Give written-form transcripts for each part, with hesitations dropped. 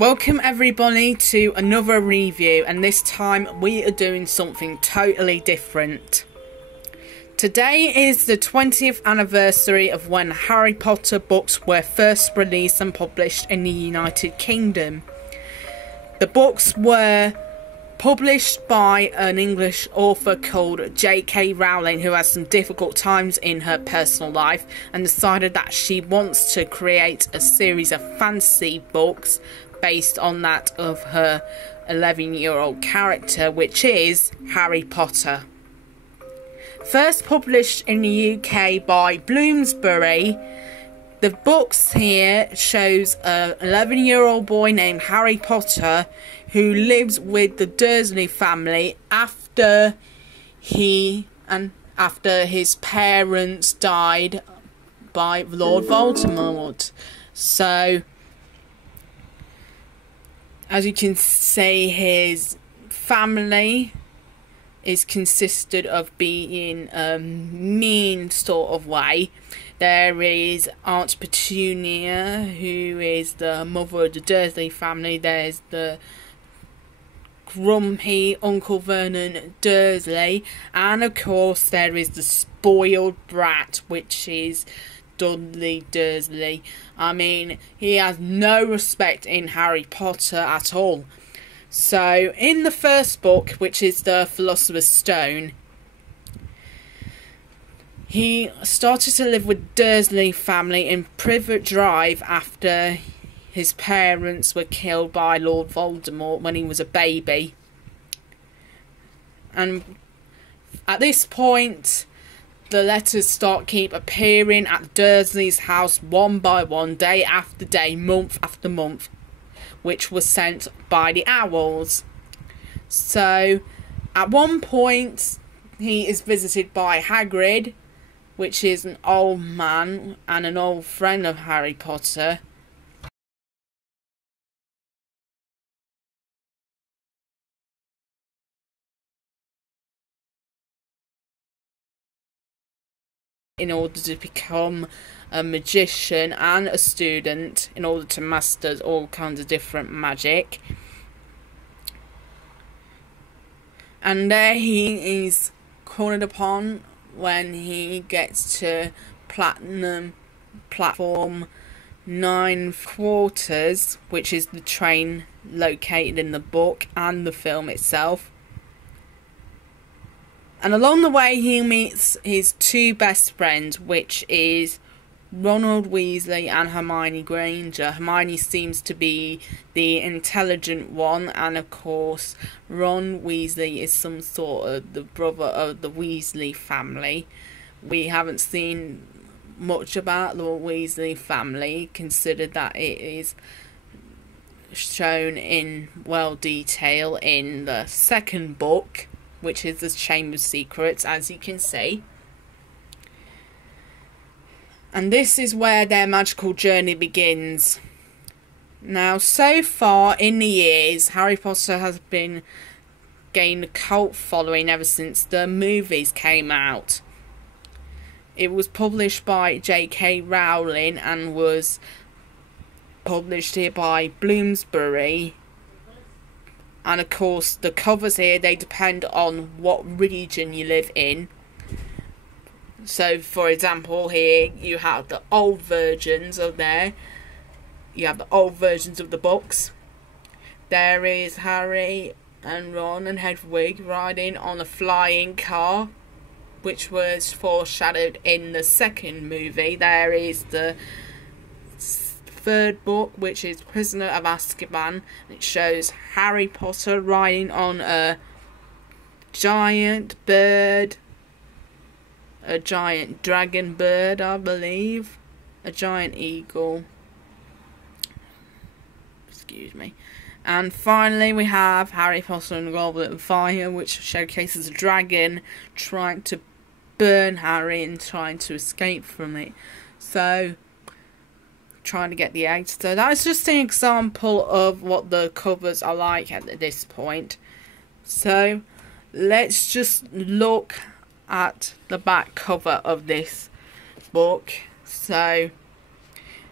Welcome everybody to another review, and this time we are doing something totally different. Today is the 20th anniversary of when Harry Potter books were first released and published in the United Kingdom. The books were published by an English author called J.K. Rowling, who has some difficult times in her personal life and decided that she wants to create a series of fantasy books based on that of her 11-year-old character, which is Harry Potter. First published in the UK by Bloomsbury, the books here shows an 11-year-old boy named Harry Potter who lives with the Dursley family after his parents died by Lord Voldemort. So, as you can see, his family is consisted of being mean sort of way. There is Aunt Petunia, who is the mother of the Dursley family. There's the grumpy Uncle Vernon Dursley, and of course there is the spoiled brat, which is Dudley Dursley. I mean, he has no respect in Harry Potter at all. So, in the first book, which is the Philosopher's Stone, he started to live with Dursley family in Privet Drive after his parents were killed by Lord Voldemort when he was a baby. And at this point, the letters keep appearing at Dursley's house one by one, day after day, month after month, which was sent by the owls. So, at one point, he is visited by Hagrid, which is an old man and an old friend of Harry Potter. In order to become a magician and a student, in order to master all kinds of different magic. And there he is called upon when he gets to Platinum Platform 9 Quarters, which is the train located in the book and the film itself. And along the way he meets his two best friends, which is Ronald Weasley and Hermione Granger. Hermione seems to be the intelligent one, and of course Ron Weasley is some sort of the brother of the Weasley family. We haven't seen much about the Weasley family, considered that it is shown in detail in the second book, which is the Chamber of Secrets, as you can see. And this is where their magical journey begins. Now, so far in the years, Harry Potter has been gained a cult following ever since the movies came out. It was published by J.K. Rowling and was published here by Bloomsbury. And of course, the covers here, they depend on what region you live in. So, for example, here you have the old versions of there. You have the old versions of the books. There is Harry and Ron and Hedwig riding on a flying car, which was foreshadowed in the second movie. There is the third book, which is Prisoner of Azkaban. It shows Harry Potter riding on a giant bird, a giant dragon bird, I believe, a giant eagle. Excuse me. And finally we have Harry Potter and the Goblet of Fire, which showcases a dragon trying to burn Harry and trying to escape from it. So, trying to get the eggs. So that's just an example of what the covers are like at this point. So let's just look at the back cover of this book. So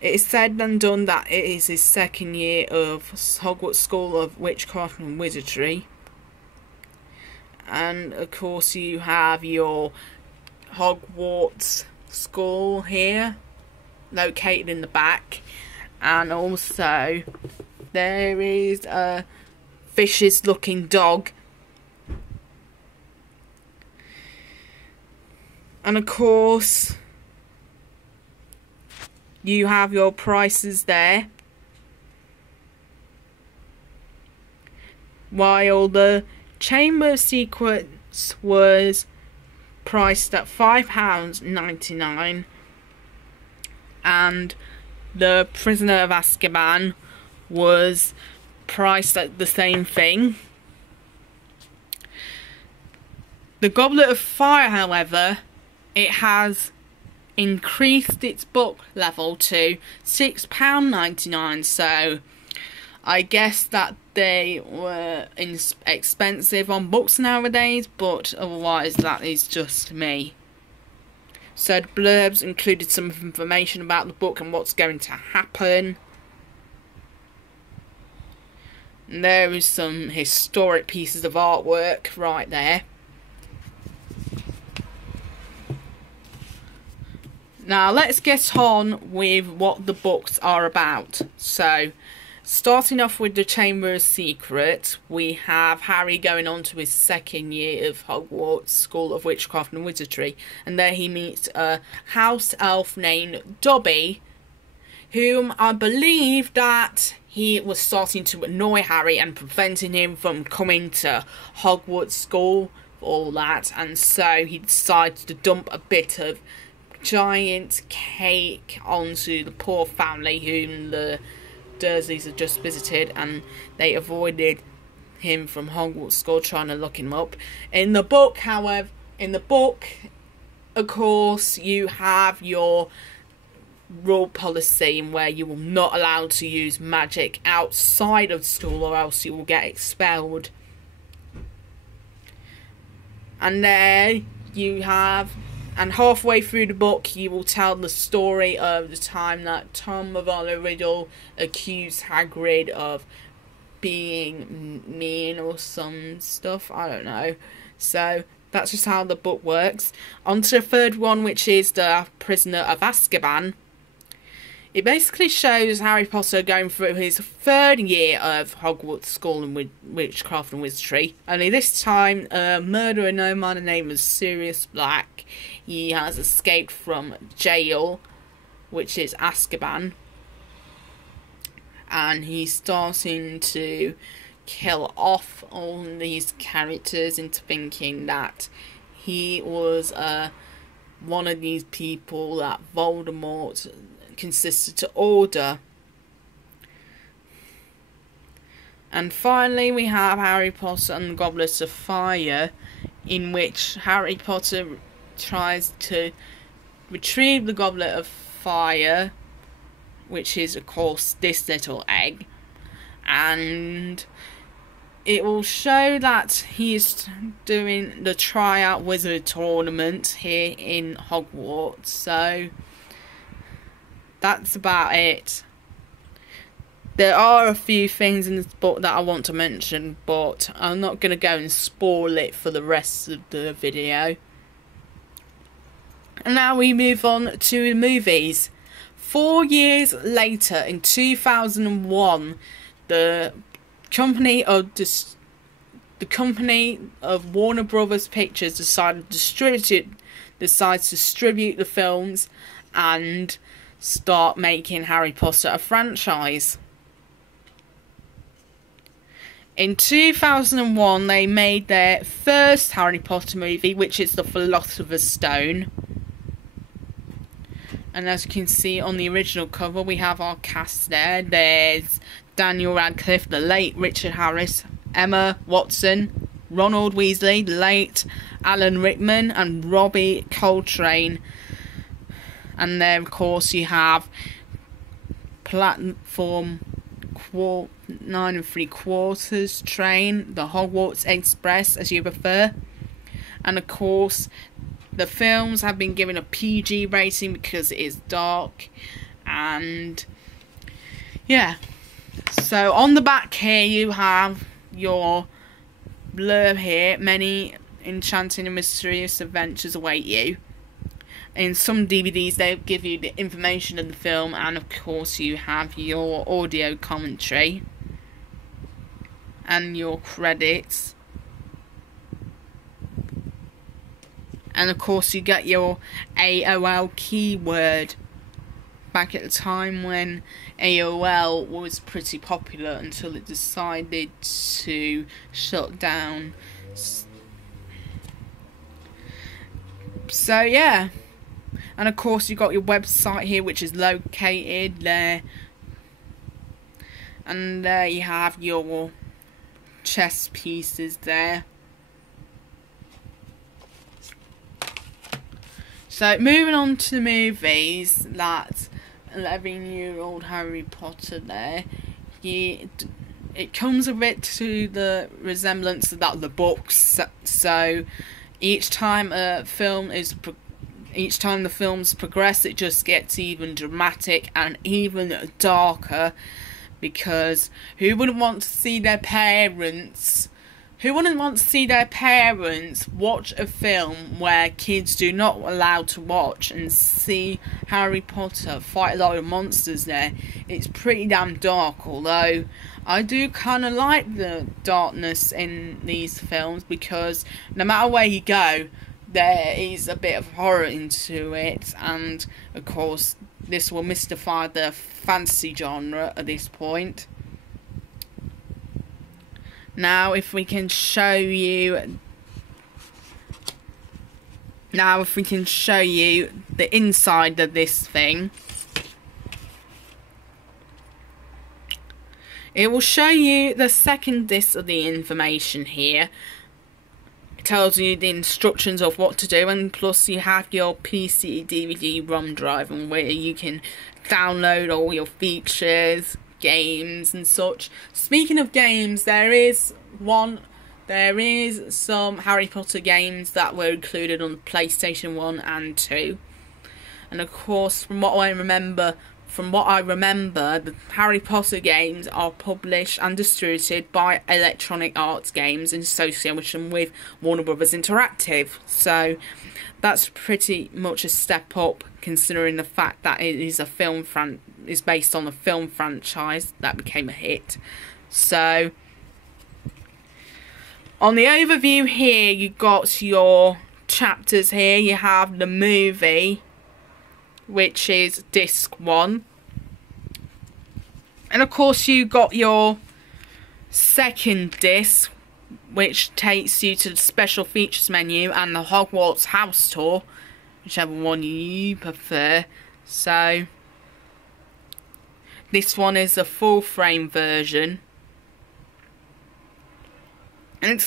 It is said and done that it is his second year of Hogwarts School of Witchcraft and Wizardry. And of course you have your Hogwarts School here, located in the back. And also there is a vicious looking dog. And of course you have your prices there, while the Chamber of Secrets was priced at £5.99 and the Prisoner of Azkaban was priced at the same thing. The Goblet of Fire, however, it has increased its book level to £6.99, so I guess that they were expensive on books nowadays, but otherwise that is just me. So the blurbs included some information about the book and what's going to happen. And there is some historic pieces of artwork right there. Now let's get on with what the books are about. So, starting off with the Chamber of Secrets, we have Harry going on to his second year of Hogwarts School of Witchcraft and Wizardry, and there he meets a house elf named Dobby, whom I believe that he was starting to annoy Harry and preventing him from coming to Hogwarts School, all that, and so he decides to dump a bit of giant cake onto the poor family whom the Dursleys had just visited, and they avoided him from Hogwarts School, trying to lock him up. In the book, however, of course, you have your rule policy where you will not allow to use magic outside of school or else you will get expelled. And there you have, and halfway through the book you will tell the story of the time that Tom Riddle accused Hagrid of being mean or some stuff, I don't know. So that's just how the book works. On to the third one, which is the Prisoner of Azkaban. It basically shows Harry Potter going through his third year of Hogwarts School and Witchcraft and Wizardry. Only this time, a murderer known by the name of Sirius Black. He has escaped from jail, which is Azkaban. And he's starting to kill off all these characters into thinking that he was one of these people that Voldemort consisted to order. And finally we have Harry Potter and the Goblet of Fire, in which Harry Potter tries to retrieve the Goblet of Fire, which is of course this little egg, and it will show that he is doing the tryout wizard tournament here in Hogwarts. So that's about it. There are a few things in this book that I want to mention, but I'm not going to go and spoil it for the rest of the video. And now we move on to the movies. 4 years later, in 2001, the company of Warner Brothers Pictures decides to distribute the films and start making Harry Potter a franchise. In 2001, they made their first Harry Potter movie, which is The Philosopher's Stone. And as you can see on the original cover, we have our cast there. There's Daniel Radcliffe, the late Richard Harris, Emma Watson, Ronald Weasley, the late Alan Rickman, and Robbie Coltrane. And there, of course, you have Platform 9 3/4 train, the Hogwarts Express, as you prefer. And, of course, the films have been given a PG rating because it is dark. And yeah, so on the back here you have your blurb here. Many enchanting and mysterious adventures await you. In some DVDs they give you the information of the film, and of course you have your audio commentary and your credits. And of course you get your AOL keyword. Back at the time when AOL was pretty popular until it decided to shut down. So yeah. And of course you got your website here, which is located there. And there you have your chess pieces there. So moving on to the movies, that 11-year-old Harry Potter there, it comes a bit to the resemblance of that of the books. So each time the films progress, it just gets even dramatic and even darker, because who wouldn't want to see their parents watch a film where kids do not allowed to watch and see Harry Potter fight a lot of monsters there? It's pretty damn dark, although I do kind of like the darkness in these films, because no matter where you go, there is a bit of horror into it, and of course this will mystify the fantasy genre at this point. Now if we can show you the inside of this thing, it will show you the second disc of the information here. It tells you the instructions of what to do, and plus you have your PC DVD ROM drive, and where you can download all your features, games and such. Speaking of games, there is some Harry Potter games that were included on PlayStation 1 and 2. And of course, from what I remember, the Harry Potter games are published and distributed by Electronic Arts Games in association with Warner Brothers Interactive. So that's pretty much a step up, considering the fact that it is is based on a film franchise that became a hit. So on the overview here, you got your chapters here. You have the movie, which is disc 1. And of course you got your second disc, which takes you to the special features menu and the Hogwarts house tour, whichever one you prefer. So this one is a full frame version. And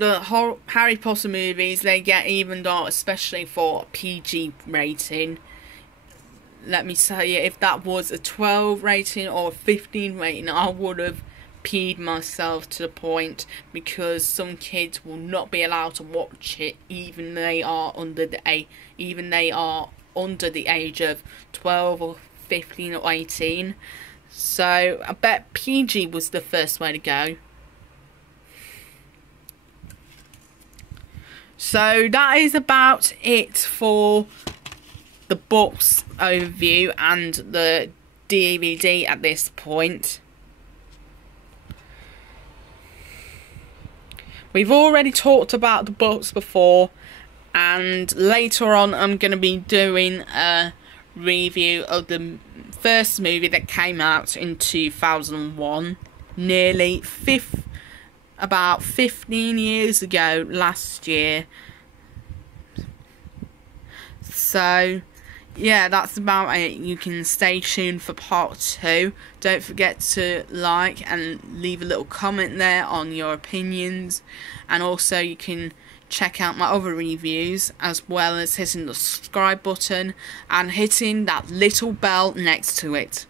the Harry Potter movies, they get even dark, especially for PG rating. Let me tell you, if that was a 12 rating or a 15 rating, I would have peed myself to the point, because some kids will not be allowed to watch it, even they are under the age of 12 or 15 or 18. So I bet PG was the first way to go. So that is about it for the books overview and the DVD at this point. We've already talked about the books before, and later on I'm going to be doing a review of the first movie that came out in 2001, about 15 years ago last year. So yeah, that's about it. You can stay tuned for part 2. Don't forget to like and leave a little comment there on your opinions, and also you can check out my other reviews, as well as hitting the subscribe button and hitting that little bell next to it.